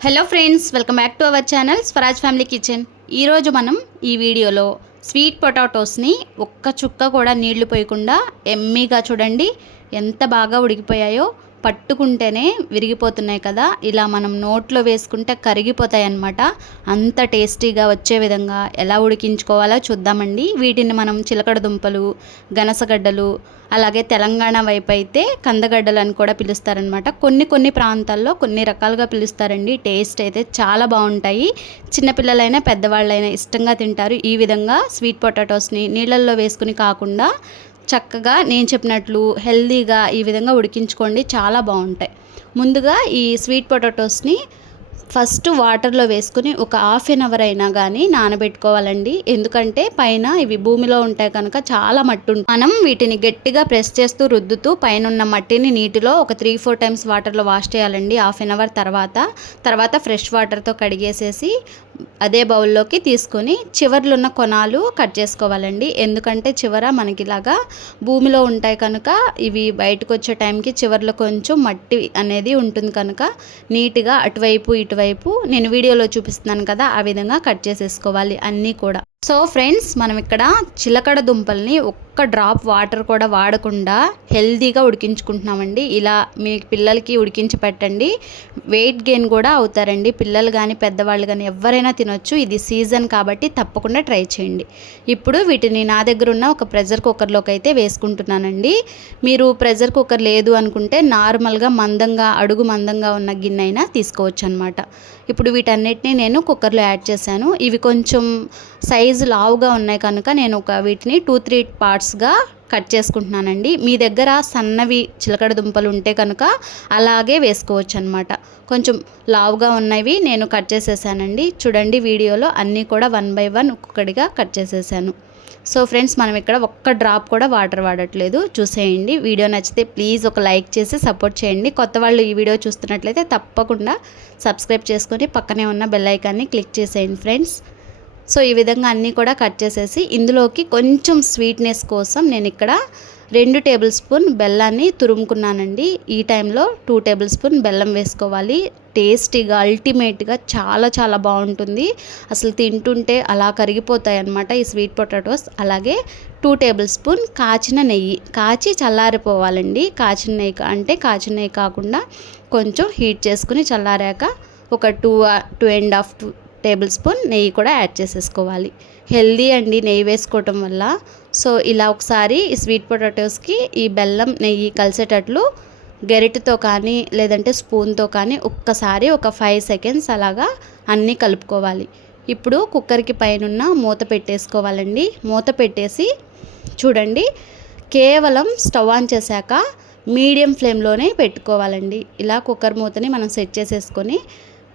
Hello friends welcome back to our channel Swaraj family kitchen ఈరోజు మనం ఈ వీడియోలో స్వీట్ పొటాటోస్ని ఒక్క చుక్క కూడా నీళ్ళు పోయకుండా ఎమ్మీగా చూడండి ఎంత బాగా ఉడికిపోయాయో. పట్టుకుంటేనే విరిగిపోతున్నాయి కదా. ఇలా మనం నోట్లో వేసుకుంటే కరిగిపోతాయి అన్నమాట అంత టేస్టీగా వచ్చే విధంగా ఎలా ఉడికించుకోవాలో చూద్దామండి. వీటిని మనం చిలకడ దుంపలు గనసగడ్డలు అలాగే తెలంగాణ వైపు అయితే కందగడ్డలు అని కూడా పిలుస్తారనమాట కొన్ని కొన్ని ప్రాంతాల్లో కొన్ని రకాలుగా పిలుస్తారండి. టేస్ట్ అయితే చాలా బాగుంటాయి. చిన్నపిల్లలైనా పెద్దవాళ్ళైనా ఇష్టంగా తింటారు. ఈ విధంగా స్వీట్ పొటాటోస్ని నీళ్ళల్లో వేసుకుని కాకుండా చక్కగా నేను చెప్పినట్లు హెల్దీగా ఈ విధంగా ఉడికించుకోండి. చాలా బాగుంటాయి. ముందుగా ఈ స్వీట్ పొటాటోస్ని ఫస్ట్ వాటర్లో వేసుకుని ఒక హాఫ్ ఎన్ అవర్ అయినా కానీ నానబెట్టుకోవాలండి. ఎందుకంటే పైన ఇవి భూమిలో ఉంటాయి కనుక చాలా మట్టి ఉంటుంది మనం వీటిని గట్టిగా ప్రెస్ చేస్తూ రుద్దుతూ పైన ఉన్న మట్టిని నీటిలో ఒక త్రీ ఫోర్ టైమ్స్ వాటర్లో వాష్ చేయాలండి. హాఫ్ ఎన్ అవర్ తర్వాత తర్వాత ఫ్రెష్ వాటర్తో కడిగేసేసి అదే బౌల్లోకి తీసుకొని చివర్లు ఉన్న కొనాలు కట్ చేసుకోవాలండి. ఎందుకంటే చివర మనకి ఇలాగా భూమిలో ఉంటాయి కనుక ఇవి బయటకు వచ్చే టైంకి చివర్లో కొంచెం మట్టి అనేది ఉంటుంది కనుక నీట్గా అటువైపు ఇటువైపు నేను వీడియోలో చూపిస్తున్నాను కదా ఆ విధంగా కట్ చేసేసుకోవాలి అన్నీ కూడా. సో ఫ్రెండ్స్ మనం ఇక్కడ చిలకడ దుంపల్ని ఒక్క డ్రాప్ వాటర్ కూడా వాడకుండా హెల్దీగా ఉడికించుకుంటున్నామండి. ఇలా మీ పిల్లలకి ఉడికించి పెట్టండి. వెయిట్ గెయిన్ కూడా అవుతారండి. పిల్లలు కానీ పెద్దవాళ్ళు కానీ ఎవరైనా తినొచ్చు. ఇది సీజన్ కాబట్టి తప్పకుండా ట్రై చేయండి. ఇప్పుడు వీటిని నా దగ్గర ఉన్న ఒక ప్రెషర్ కుక్కర్లోకి అయితే వేసుకుంటున్నానండి. మీరు ప్రెషర్ కుక్కర్ లేదు అనుకుంటే నార్మల్గా మందంగా అడుగు మందంగా ఉన్న గిన్నె అయినా తీసుకోవచ్చు అనమాట ఇప్పుడు వీటన్నిటిని నేను కుక్కర్లో యాడ్ చేశాను. ఇవి కొంచెం సైజ్ లావుగా ఉన్నాయి కనుక నేను ఒక వీటిని టూ త్రీ పార్ట్స్గా కట్ చేసుకుంటున్నానండి. మీ దగ్గర సన్నవి చిలకడ దుంపలు ఉంటే కనుక అలాగే వేసుకోవచ్చు అనమాట కొంచెం లావుగా ఉన్నవి నేను కట్ చేసేసానండి. చూడండి వీడియోలో అన్నీ కూడా వన్ బై వన్ ఒక్కొక్కటిగా కట్ చేసేసాను. సో ఫ్రెండ్స్ మనం ఇక్కడ ఒక్క డ్రాప్ కూడా వాటర్ వాడట్లేదు. చూసేయండి. వీడియో నచ్చితే ప్లీజ్ ఒక లైక్ చేసి సపోర్ట్ చేయండి. కొత్త వాళ్ళు ఈ వీడియో చూస్తున్నట్లయితే తప్పకుండా సబ్స్క్రైబ్ చేసుకొని పక్కనే ఉన్న బెల్ ఐకాన్ని క్లిక్ చేసేయండి ఫ్రెండ్స్ సో ఈ విధంగా అన్నీ కూడా కట్ చేసేసి ఇందులోకి కొంచెం స్వీట్నెస్ కోసం నేను ఇక్కడ రెండు టేబుల్ స్పూన్ బెల్లాన్ని తురుముకున్నానండి. ఈ టైంలో టూ టేబుల్ స్పూన్ బెల్లం వేసుకోవాలి. టేస్టీగా అల్టిమేట్గా చాలా చాలా బాగుంటుంది. అసలు తింటుంటే అలా కరిగిపోతాయి అన్నమాట ఈ స్వీట్ పొటాటోస్. అలాగే టూ టేబుల్ స్పూన్ కాచిన నెయ్యి. కాచి చల్లారిపోవాలండి. కాచిన నెయ్యి అంటే కాచిన నెయ్యి కాకుండా కొంచెం హీట్ చేసుకుని చల్లారాక ఒక two two and half tablespoon నెయ్యి కూడా యాడ్ చేసేసుకోవాలి. హెల్దీ అండి నెయ్యి వేసుకోవటం వల్ల. సో ఇలా ఒకసారి ఈ స్వీట్ పొటాటోస్కి ఈ బెల్లం నెయ్యి కలిసేటట్లు గరిటతో కానీ లేదంటే స్పూన్తో కానీ ఒక్కసారి ఒక ఫైవ్ సెకండ్స్ అలాగా అన్నీ కలుపుకోవాలి. ఇప్పుడు కుక్కర్కి పైనున్న మూత పెట్టేసుకోవాలండి. మూత పెట్టేసి చూడండి కేవలం స్టవ్ ఆన్ చేశాక మీడియం ఫ్లేమ్లోనే పెట్టుకోవాలండి. ఇలా కుక్కర్ మూతని మనం సెట్ చేసేసుకొని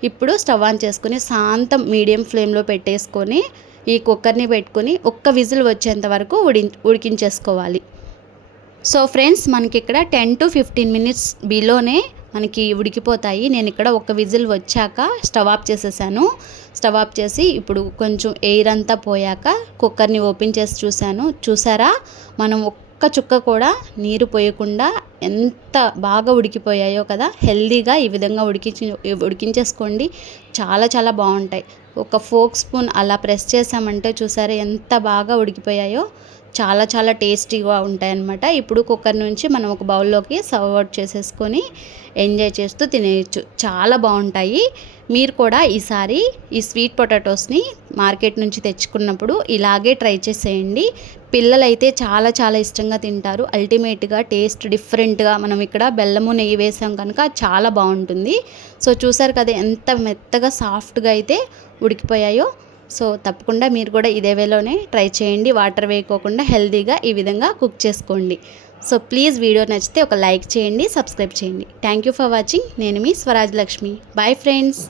ఇప్పుడు స్టవ్ ఆన్ చేసుకుని శాంతం మీడియం ఫ్లేమ్లో పెట్టేసుకొని ఈ కుక్కర్ని పెట్టుకొని ఒక్క విజిల్ వచ్చేంత వరకు ఉడి ఉడికించేసుకోవాలి. సో ఫ్రెండ్స్ మనకి ఇక్కడ టెన్ టు ఫిఫ్టీన్ మినిట్స్ బిలోనే మనకి ఉడికిపోతాయి. నేను ఇక్కడ ఒక విజిల్ వచ్చాక స్టవ్ ఆఫ్ చేసేసాను. స్టవ్ ఆఫ్ చేసి ఇప్పుడు కొంచెం ఎయిర్ అంతా పోయాక కుక్కర్ని ఓపెన్ చేసి చూశాను. చూసారా? మనం ఒక్క చుక్క కూడా నీరు పోయకుండా ఎంత బాగా ఉడికిపోయాయో కదా హెల్దీగా ఈ విధంగా ఉడికించి ఉడికించేసుకోండి. చాలా చాలా బాగుంటాయి. ఒక ఫోక్ స్పూన్ అలా ప్రెస్ చేసామంటే చూసారా ఎంత బాగా ఉడికిపోయాయో. చాలా చాలా టేస్టీగా ఉంటాయన్నమాట. ఇప్పుడు కుక్కర్ నుంచి మనం ఒక బౌల్లోకి సర్వ్ అవుట్ చేసేసుకొని ఎంజాయ్ చేస్తూ తినేయచ్చు. చాలా బాగుంటాయి. మీరు కూడా ఈసారి ఈ స్వీట్ పొటాటోస్ని మార్కెట్ నుంచి తెచ్చుకున్నప్పుడు ఇలాగే ట్రై చేసేయండి. పిల్లలైతే చాలా చాలా ఇష్టంగా తింటారు. అల్టిమేట్గా టేస్ట్ డిఫరెంట్గా మనం ఇక్కడ బెల్లము నెయ్యి వేసాం కనుక చాలా బాగుంటుంది. సో చూసారు కదా ఎంత మెత్తగా సాఫ్ట్గా అయితే ఉడికిపోయాయో. సో తప్పకుండా మీరు కూడా ఇదే వేలోనే ట్రై చేయండి. వాటర్ వేయకోకుండా హెల్తీగా ఈ విధంగా కుక్ చేసుకోండి. సో ప్లీజ్ వీడియో నచ్చితే ఒక లైక్ చేయండి సబ్స్క్రైబ్ చేయండి. Thank you for watching. నేను మీ స్వరాజ్ లక్ష్మి. Bye friends.